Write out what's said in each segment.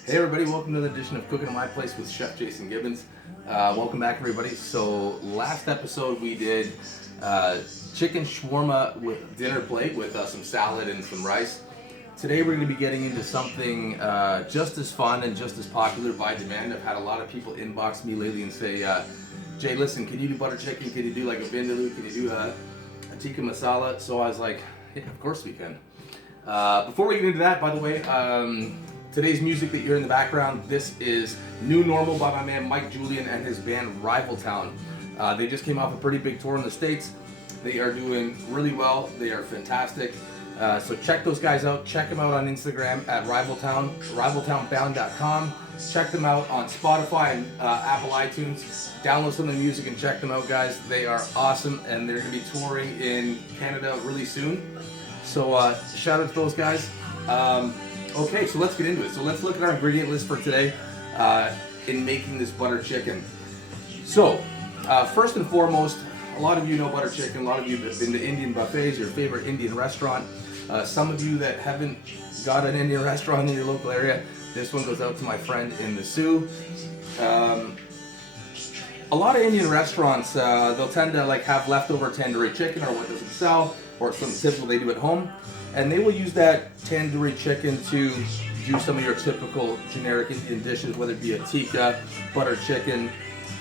Hey everybody, welcome to the edition of Cooking at My Place with Chef Jason Gibbons. Welcome back everybody. So last episode we did chicken shawarma with dinner plate with some salad and some rice. Today we're going to be getting into something just as fun and just as popular by demand. I've had a lot of people inbox me lately and say, Jay, listen, can you do butter chicken? Can you do like a vindaloo? Can you do a tikka masala? So I was like, yeah, of course we can. Before we get into that, by the way, today's music that you hear in the background, this is New Normal by my man Mike Julian and his band Rival Town. They just came off a pretty big tour in the States. They are doing really well. They are fantastic. So check those guys out. Check them out on Instagram at Rival Town, rivaltownbound.com. Check them out on Spotify and Apple iTunes. Download some of the music and check them out, guys. They are awesome, and they're going to be touring in Canada really soon. So shout out to those guys. Okay, so let's get into it. So let's look at our ingredient list for today in making this butter chicken. So first and foremost, a lot of you know butter chicken. A lot of you have been to Indian buffets, your favorite Indian restaurant. Some of you that haven't got an Indian restaurant in your local area, this one goes out to my friend in the Sioux. A lot of Indian restaurants, they'll tend to like have leftover tandoori chicken or what doesn't sell, or some typical they do at home. And they will use that tandoori chicken to do some of your typical generic Indian dishes, whether it be a tikka, butter chicken,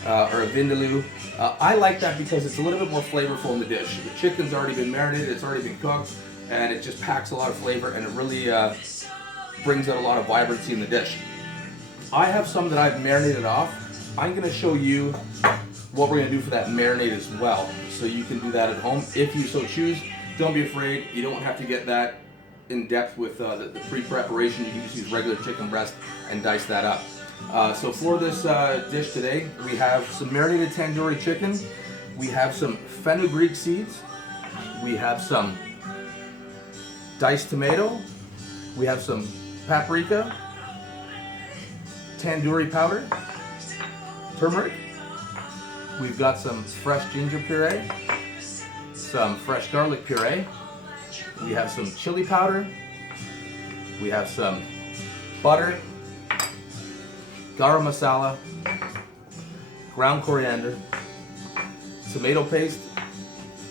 or a vindaloo. I like that because it's a little bit more flavorful in the dish. The chicken's already been marinated, it's already been cooked, and it just packs a lot of flavor, and it really brings out a lot of vibrancy in the dish. I have some that I've marinated off. I'm going to show you what we're going to do for that marinade as well, so you can do that at home if you so choose. Don't be afraid. You don't have to get that in depth with the pre-preparation. You can just use regular chicken breast and dice that up. So for this dish today, we have some marinated tandoori chicken. We have some fenugreek seeds. We have some diced tomato. We have some paprika, tandoori powder, turmeric. We've got some fresh ginger puree, some fresh garlic puree. We have some chili powder. We have some butter, garam masala, ground coriander, tomato paste,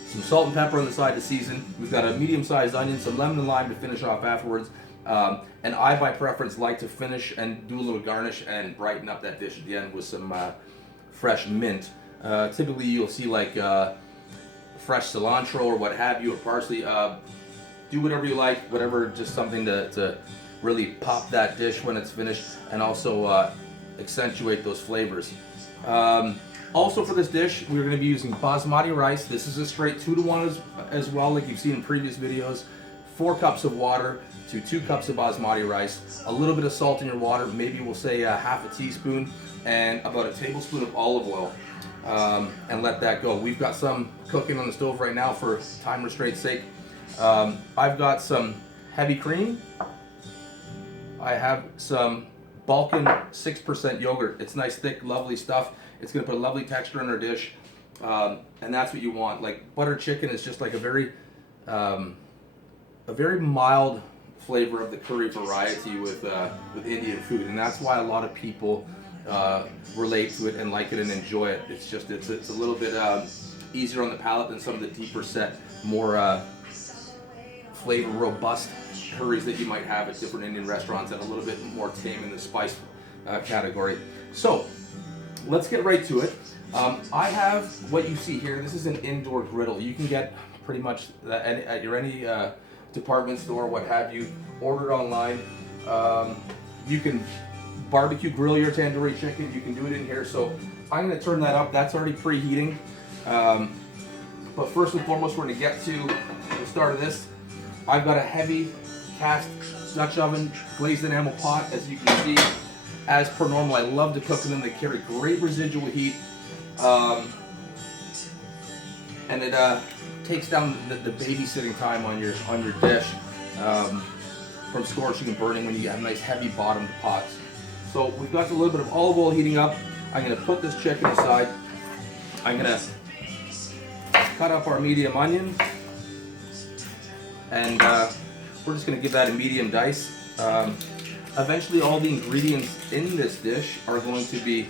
some salt and pepper on the side to season. We've got a medium-sized onion, some lemon and lime to finish off afterwards. And I, by preference, like to finish and do a little garnish and brighten up that dish at the end with some fresh mint. Typically, you'll see like fresh cilantro or what have you, or parsley. Do whatever you like, whatever, just something to really pop that dish when it's finished and also accentuate those flavors. Also for this dish, we're going to be using basmati rice. This is a straight 2-to-1 as well, like you've seen in previous videos. 4 cups of water to 2 cups of basmati rice, a little bit of salt in your water, maybe we'll say half a teaspoon, and about a tablespoon of olive oil. And let that go. We've got some cooking on the stove right now for time restraint's sake. I've got some heavy cream. I have some Balkan 6% yogurt. It's nice, thick, lovely stuff. It's going to put a lovely texture in our dish, and that's what you want. Like butter chicken is just like a very mild flavor of the curry variety with Indian food, and that's why a lot of people relate to it and like it and enjoy it. It's a little bit easier on the palate than some of the deeper set, more flavor robust curries that you might have at different Indian restaurants, and a little bit more tame in the spice category. So let's get right to it. I have what you see here. This is an indoor griddle. You can get pretty much at your any department store, what have you. Order it online. You can barbecue grill your tandoori chicken. You can do it in here. So I'm going to turn that up. That's already preheating. But first and foremost, we're going to get to the start of this. I've got a heavy cast Dutch oven glazed enamel pot, as you can see. As per normal, I love to cook them. They carry great residual heat, and it takes down the babysitting time on your dish from scorching and burning when you have nice heavy bottomed pots. So we've got a little bit of olive oil heating up. I'm going to put this chicken aside. I'm going to cut up our medium onion, and we're just going to give that a medium dice. Eventually all the ingredients in this dish are going to be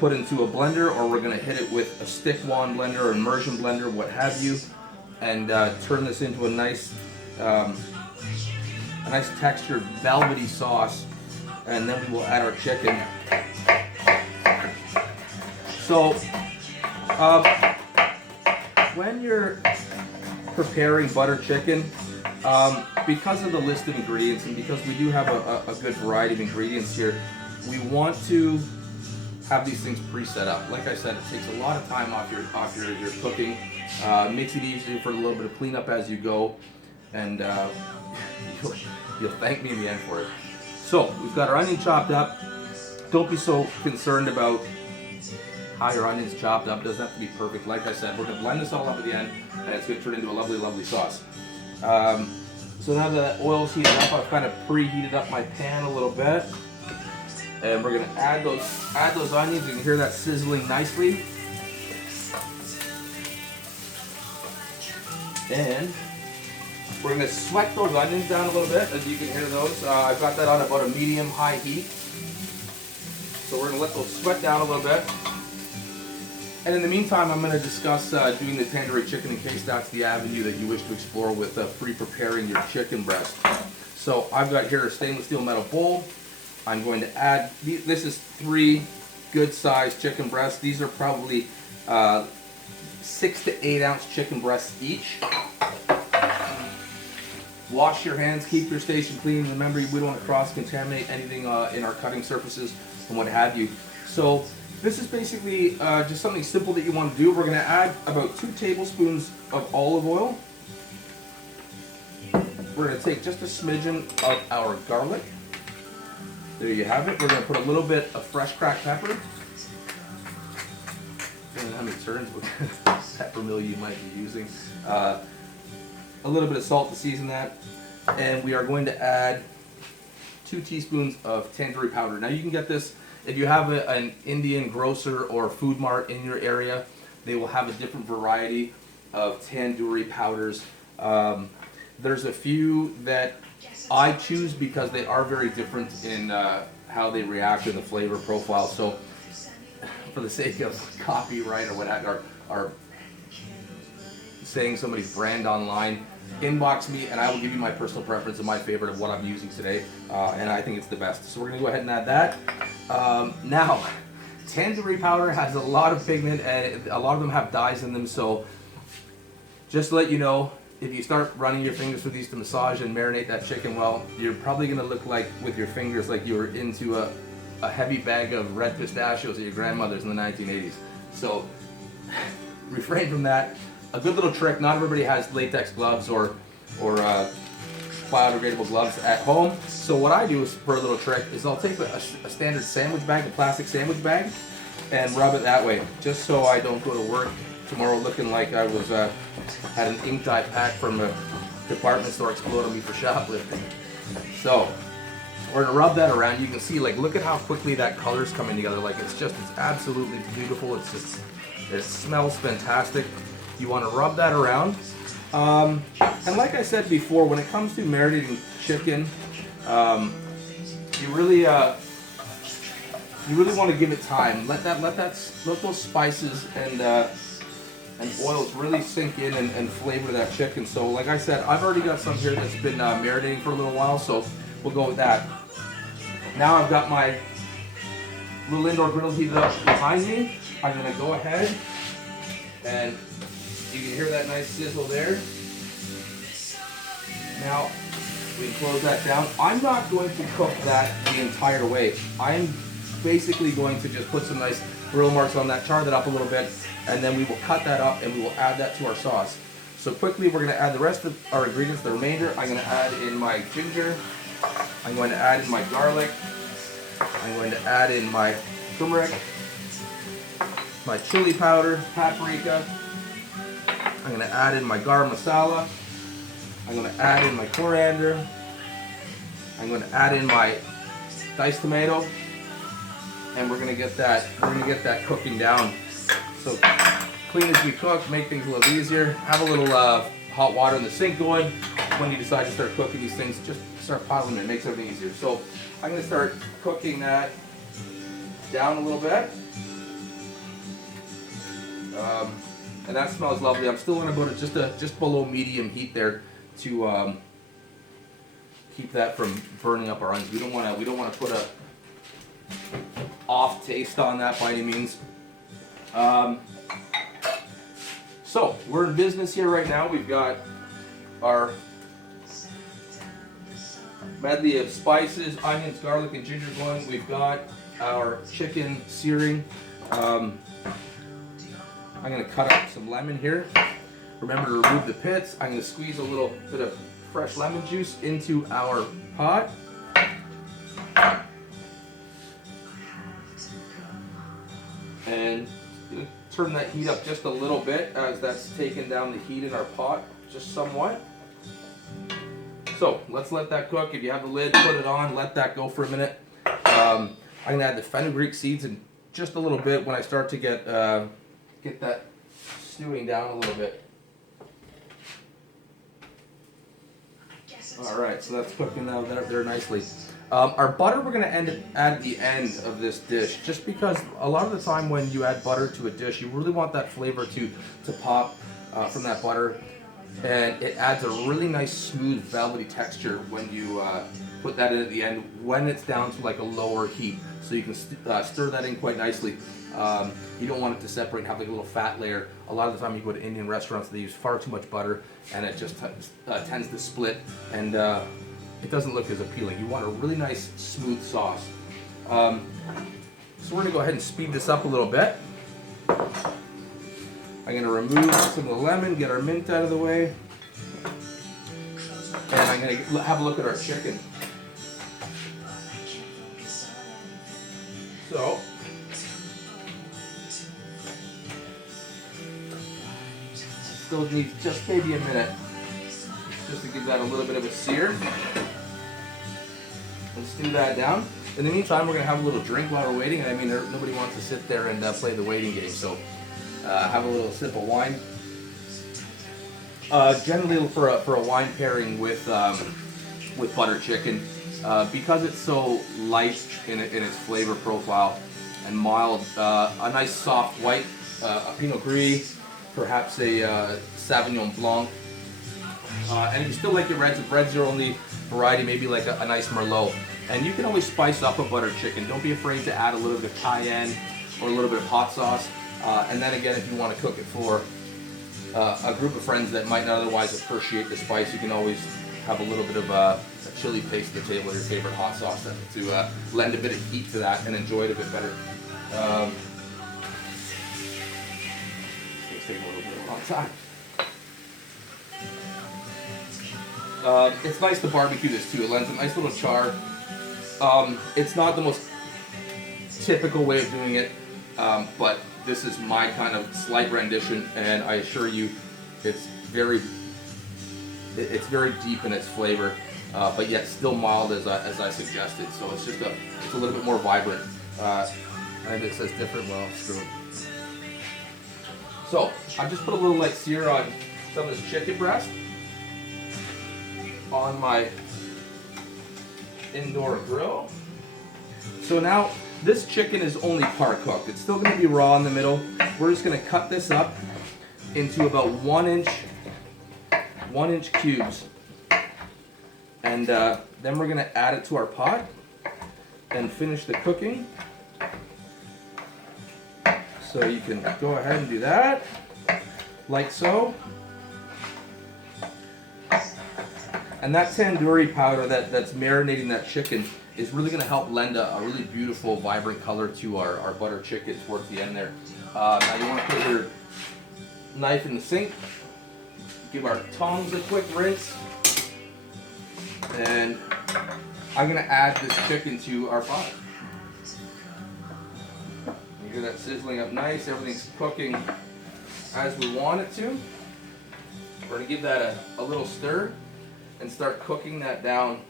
put into a blender, or we're going to hit it with a stick wand blender or immersion blender, what have you, and turn this into a nice textured velvety sauce, and then we will add our chicken. So when you're preparing butter chicken, because of the list of ingredients and because we do have a good variety of ingredients here, we want to have these things pre-set up. Like I said, it takes a lot of time off your cooking. Makes it easier for a little bit of cleanup as you go, and you'll thank me in the end for it. So we've got our onion chopped up. Don't be so concerned about how your onion's chopped up. It doesn't have to be perfect. Like I said, we're going to blend this all up at the end, and it's going to turn into a lovely, lovely sauce. So now that oil's heated up, I've kind of preheated up my pan a little bit, and we're going to add those onions. You can hear that sizzling nicely, and we're going to sweat those onions down a little bit. As you can hear those, I've got that on about a medium-high heat. So we're going to let those sweat down a little bit. And in the meantime, I'm going to discuss doing the tandoori chicken in case that's the avenue that you wish to explore with pre-preparing your chicken breast. So I've got here a stainless steel metal bowl. I'm going to add, this is 3 good-sized chicken breasts. These are probably 6 to 8 ounce chicken breasts each. Wash your hands, keep your station clean. Remember, we don't want to cross-contaminate anything in our cutting surfaces and what have you. So this is basically just something simple that you want to do. We're going to add about 2 tablespoons of olive oil. We're going to take just a smidgen of our garlic. There you have it. We're going to put a little bit of fresh cracked pepper. I don't know how many turns of pepper mill you might be using. A little bit of salt to season that. And we are going to add 2 teaspoons of tandoori powder. Now you can get this if you have an Indian grocer or food mart in your area. They will have a different variety of tandoori powders. There's a few that I choose because they are very different in how they react in the flavor profile. So for the sake of copyright or whatever, or saying somebody's brand online, inbox me and I will give you my personal preference and my favorite of what I'm using today, and I think it's the best. So we're going to go ahead and add that. Now, tandoori powder has a lot of pigment and a lot of them have dyes in them, so just to let you know, if you start running your fingers through these to massage and marinate that chicken well, you're probably going to look like, with your fingers, like you were into a heavy bag of red pistachios at your grandmother's in the 1980s. So refrain from that. A good little trick, not everybody has latex gloves or biodegradable gloves at home. So what I do is, for a little trick, is I'll take a standard sandwich bag, a plastic sandwich bag, and rub it that way, just so I don't go to work tomorrow looking like I was had an ink dye pack from a department store explode on me for shoplifting. So we're gonna rub that around. You can see, like, look at how quickly that color's coming together. Like, it's absolutely beautiful. It smells fantastic. You want to rub that around. And like I said before, when it comes to marinating chicken, you really want to give it time. Let those spices and oils really sink in and flavor that chicken. So like I said, I've already got some here that's been marinating for a little while, so we'll go with that. Now I've got my little indoor griddle heated up behind me. I'm going to go ahead and you can hear that nice sizzle there. Now, we can close that down. I'm not going to cook that the entire way. I'm basically going to just put some nice grill marks on that, char that up a little bit, and then we will cut that up and we will add that to our sauce. So quickly, we're going to add the rest of our ingredients, the remainder. I'm going to add in my ginger. I'm going to add in my garlic. I'm going to add in my turmeric, my chili powder, paprika. I'm going to add in my garam masala. I'm going to add in my coriander. I'm going to add in my diced tomato, and we're going to get that cooking down. So clean as we cook, make things a little easier. Have a little hot water in the sink going when you decide to start cooking these things. Just start piling them in. It makes everything easier. So I'm going to start cooking that down a little bit. And that smells lovely. I'm still on about just below medium heat there to keep that from burning up our onions. We don't want to put a off taste on that by any means. So we're in business here right now. We've got our medley of spices, onions, garlic, and ginger going. We've got our chicken searing. I'm going to cut up some lemon here. Remember to remove the pits. I'm going to squeeze a little bit of fresh lemon juice into our pot. And turn that heat up just a little bit as that's taken down the heat in our pot just somewhat. So let's let that cook. If you have the lid, put it on, let that go for a minute. I'm going to add the fenugreek seeds in just a little bit when I start to get that stewing down a little bit. All right, so that's cooking now there nicely. Our butter we're going to add at the end of this dish, just because a lot of the time when you add butter to a dish, you really want that flavor to pop from that butter, and it adds a really nice smooth velvety texture when you put that in at the end when it's down to like a lower heat, so you can stir that in quite nicely. You don't want it to separate and have like a little fat layer. A lot of the time you go to Indian restaurants, they use far too much butter and it just tends to split, and it doesn't look as appealing. You want a really nice smooth sauce. So we're going to go ahead and speed this up a little bit. I'm going to remove some of the lemon, get our mint out of the way, and I'm going to have a look at our chicken. So still needs just maybe a minute just to give that a little bit of a sear. And stew that down. In the meantime, we're going to have a little drink while we're waiting. I mean, nobody wants to sit there and play the waiting game, so have a little sip of wine. Generally for a wine pairing with butter chicken, because it's so light in its flavor profile and mild, a nice soft white, a Pinot Gris, perhaps a Sauvignon Blanc. And if you still like your reds are only variety, maybe like a nice Merlot. And you can always spice up a butter chicken. Don't be afraid to add a little bit of cayenne or a little bit of hot sauce. And then again, if you want to cook it for a group of friends that might not otherwise appreciate the spice, you can always have a little bit of a chili paste at the table, or your favorite hot sauce, to lend a bit of heat to that and enjoy it a bit better. It's taking a little bit of a long time. It's nice to barbecue this too. It lends a nice little char. It's not the most typical way of doing it, but this is my kind of slight rendition, and I assure you, it's very deep in its flavor, but yet still mild as I suggested. So it's just it's a little bit more vibrant. And it says different. Well, screw it. So I just put a little like sear on some of this chicken breast on my indoor grill. So now this chicken is only part cooked. It's still going to be raw in the middle. We're just going to cut this up into about 1 inch cubes, and then we're going to add it to our pot and finish the cooking. So you can go ahead and do that, like so. And that tandoori powder that's marinating that chicken is really going to help lend a really beautiful, vibrant color to our butter chicken towards the end there. Now you want to put your knife in the sink, give our tongs a quick rinse, and I'm going to add this chicken to our pot. You hear that sizzling up nice, everything's cooking as we want it to. We're going to give that a little stir and start cooking that down.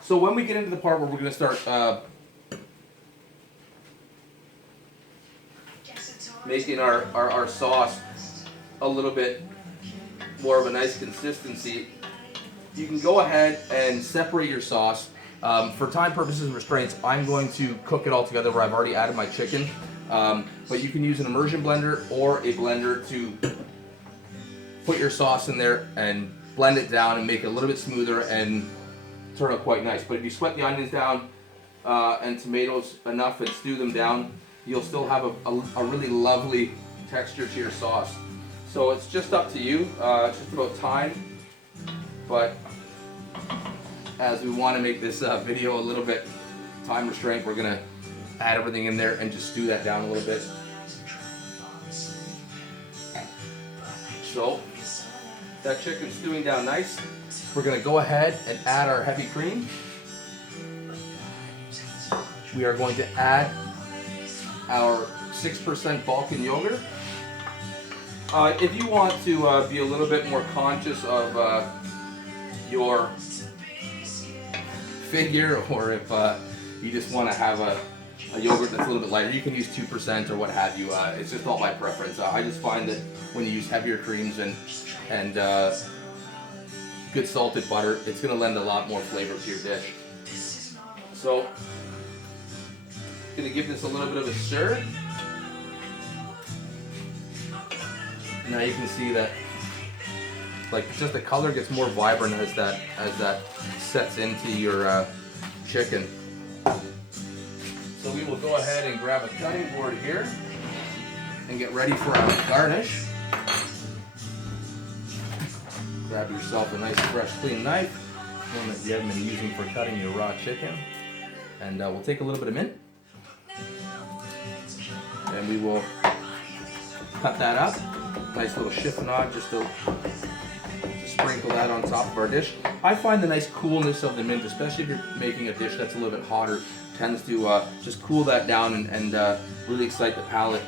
So when we get into the part where we're going to start making our sauce, a little bit more of a nice consistency, you can go ahead and separate your sauce. For time purposes and restraints, I'm going to cook it all together where I've already added my chicken. But you can use an immersion blender or a blender to put your sauce in there and blend it down and make it a little bit smoother and turn out quite nice. But if you sweat the onions down and tomatoes enough and stew them down, you'll still have a really lovely texture to your sauce. So it's just up to you. It's just about time. But as we want to make this video a little bit time restraint, we're gonna add everything in there and just stew that down a little bit. So that chicken's stewing down nice. We're gonna go ahead and add our heavy cream. We are going to add our 6% Balkan yogurt. If you want to be a little bit more conscious of your figure, or if you just want to have a yogurt that's a little bit lighter, you can use 2% or what have you. It's just all my preference. I just find that when you use heavier creams and good salted butter, it's going to lend a lot more flavor to your dish. So, going to give this a little bit of a stir. Now you can see that, like, just the color gets more vibrant as that sets into your chicken. So we will go ahead and grab a cutting board here and get ready for our garnish. Grab yourself a nice, fresh, clean knife, one that you haven't been using for cutting your raw chicken, and we'll take a little bit of mint, and we will cut that up. Nice little chiffonade just to sprinkle that on top of our dish. I find the nice coolness of the mint, especially if you're making a dish that's a little bit hotter, tends to just cool that down and really excite the palate.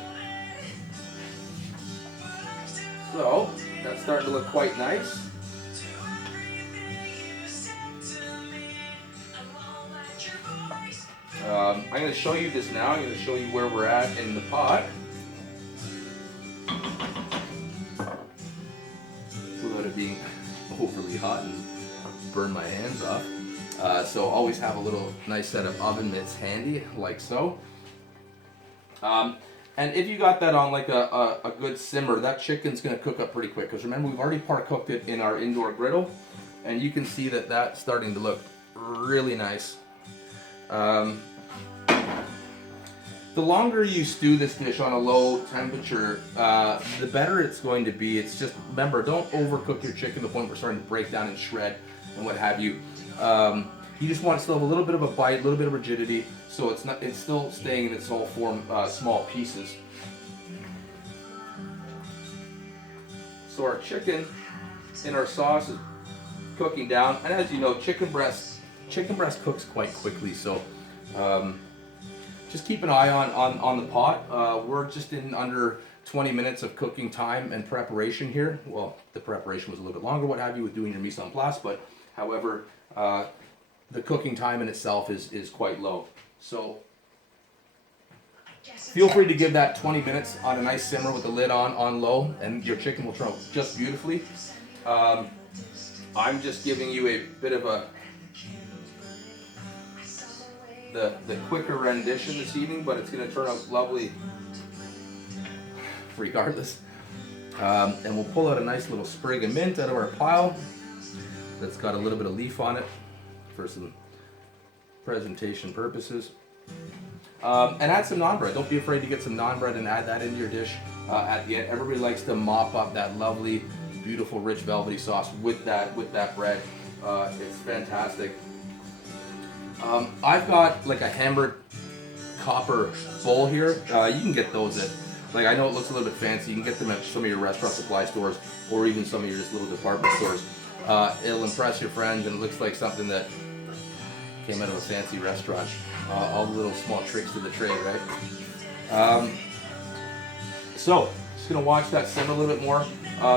So that's starting to look quite nice. I'm going to show you this now. I'm going to show you where we're at in the pot. Without it being overly hot and burn my hands off. So always have a little nice set of oven mitts handy, like so. And if you got that on like a good simmer, that chicken's going to cook up pretty quick. Because remember, we've already par-cooked it in our indoor griddle. And you can see that that's starting to look really nice. The longer you stew this dish on a low temperature, the better it's going to be. It's just, remember, don't overcook your chicken to the point where it's starting to break down and shred and what have you. You just want it to still have a little bit of a bite, a little bit of rigidity, so it's still staying in its whole form, small pieces. So our chicken in our sauce is cooking down, and as you know, chicken breast cooks quite quickly, so just keep an eye on the pot. We're just in under 20 minutes of cooking time and preparation here. Well, the preparation was a little bit longer, what have you, with doing your mise en place, but however, the cooking time in itself is quite low. So feel free to give that 20 minutes on a nice simmer with the lid on low, and your chicken will turn out just beautifully. I'm just giving you a bit of the quicker rendition this evening, but it's going to turn out lovely regardless. And we'll pull out a nice little sprig of mint out of our pile that's got a little bit of leaf on it for some presentation purposes. And add some naan bread. Don't be afraid to get some naan bread and add that into your dish at the end. Everybody likes to mop up that lovely, beautiful, rich, velvety sauce with that bread. It's fantastic. I've got like a hammered copper bowl here. You can get those at, like, I know it looks a little bit fancy. You can get them at some of your restaurant supply stores or even some of your just little department stores. It'll impress your friends, and it looks like something that came out of a fancy restaurant. All the little small tricks to the trade, right? So, just gonna watch that simmer a little bit more.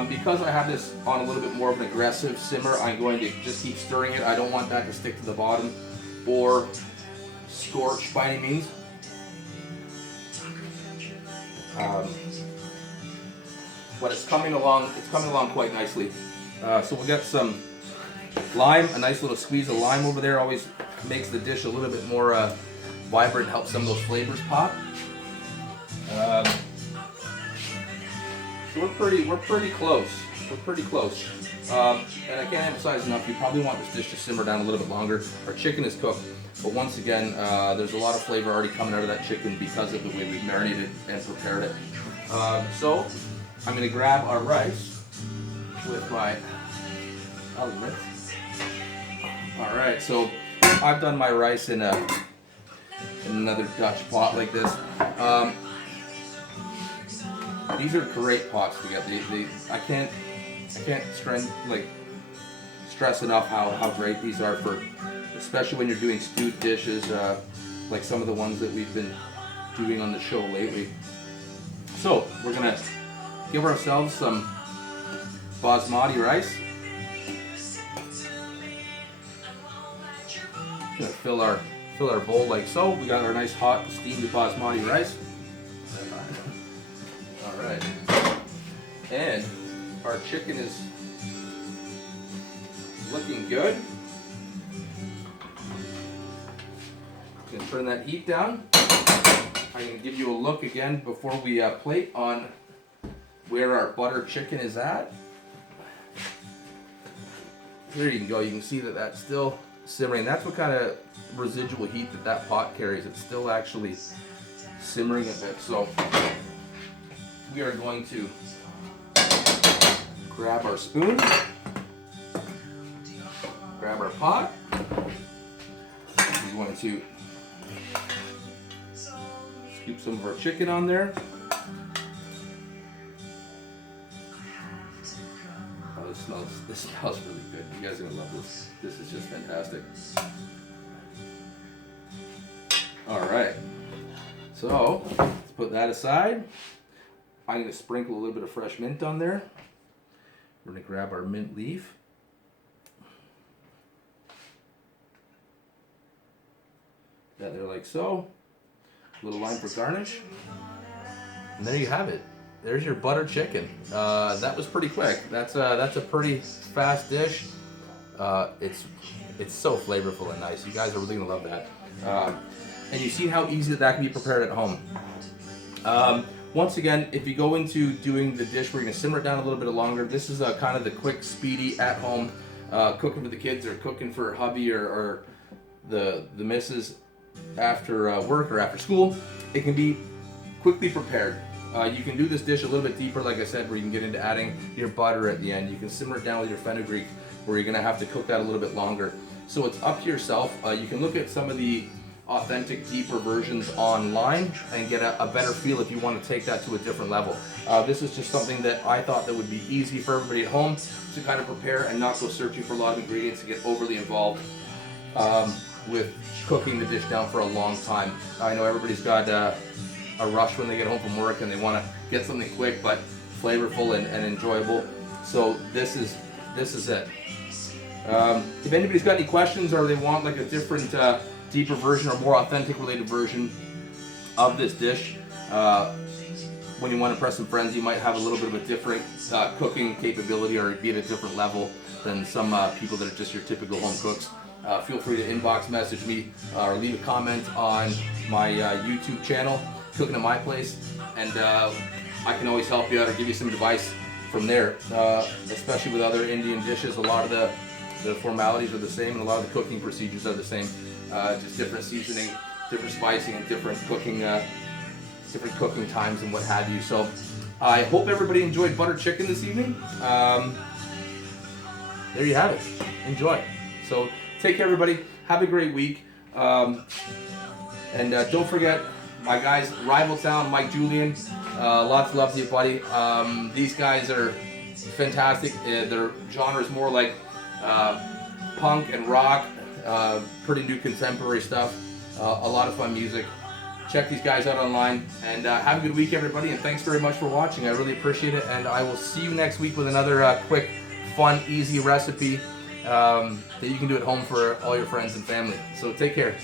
Because I have this on a little bit more of an aggressive simmer, I'm going to just keep stirring it. I don't want that to stick to the bottom or scorch by any means. but it's coming along. It's coming along quite nicely. So we got some lime, a nice little squeeze of lime over there. Always makes the dish a little bit more vibrant, helps some of those flavors pop. So we're pretty close. We're pretty close. And I can't emphasize enough, you probably want this dish to simmer down a little bit longer. Our chicken is cooked, but once again, there's a lot of flavor already coming out of that chicken because of the way we've marinated and prepared it. So I'm going to grab our rice with my element. All right, so I've done my rice in another Dutch pot like this. These are great pots to get. I can't stress enough how great these are for, especially when you're doing stewed dishes, like some of the ones that we've been doing on the show lately. So we're gonna give ourselves some basmati rice. Gonna fill our bowl like so. We got our nice hot steamed basmati rice. All right, and our chicken is looking good. Gonna turn that heat down. I'm gonna give you a look again before we plate on where our butter chicken is at. There you go. You can see that that's still simmering. That's what kind of residual heat that pot carries. It's still actually simmering a bit. So we are going to grab our spoon, grab our pot. We're going to scoop some of our chicken on there. Oh, this smells really good. You guys are gonna love this. This is just fantastic. All right, so let's put that aside. I'm gonna sprinkle a little bit of fresh mint on there. We're gonna grab our mint leaf. That there like so. A little lime for garnish. And there you have it. There's your butter chicken. That was pretty quick. That's a pretty fast dish. It's so flavorful and nice. You guys are really gonna love that. And you've seen how easy that can be prepared at home. Once again, if you go into doing the dish, we're gonna simmer it down a little bit longer. This is kind of the quick, speedy, at home cooking for the kids or cooking for hubby or the missus after work or after school. It can be quickly prepared. You can do this dish a little bit deeper, like I said, where you can get into adding your butter at the end. You can simmer it down with your fenugreek, where you're gonna have to cook that a little bit longer. So it's up to yourself. You can look at some of the authentic, deeper versions online and get a better feel if you want to take that to a different level. This is just something that I thought that would be easy for everybody at home to kind of prepare and not go searching for a lot of ingredients and get overly involved with cooking the dish down for a long time. I know everybody's got a rush when they get home from work and they want to get something quick but flavorful and enjoyable. So this is it. If anybody's got any questions or they want like a different deeper version or more authentic related version of this dish, when you want to impress some friends, you might have a little bit of a different cooking capability or be at a different level than some people that are just your typical home cooks. Feel free to inbox message me or leave a comment on my YouTube channel, Cooking at My Place, and I can always help you out or give you some advice from there. Especially with other Indian dishes, a lot of the formalities are the same and a lot of the cooking procedures are the same. Just different seasoning, different spicing, and different cooking times and what have you. So I hope everybody enjoyed butter chicken this evening. There you have it. Enjoy. So take care, everybody. Have a great week. And don't forget my guys, Rival Town, Mike Julian. Lots of love to you, buddy. These guys are fantastic. Their genre is more like punk and rock. Pretty new contemporary stuff. A lot of fun music. Check these guys out online. And have a good week, everybody. And thanks very much for watching. I really appreciate it. And I will see you next week with another quick, fun, easy recipe that you can do at home for all your friends and family. So take care.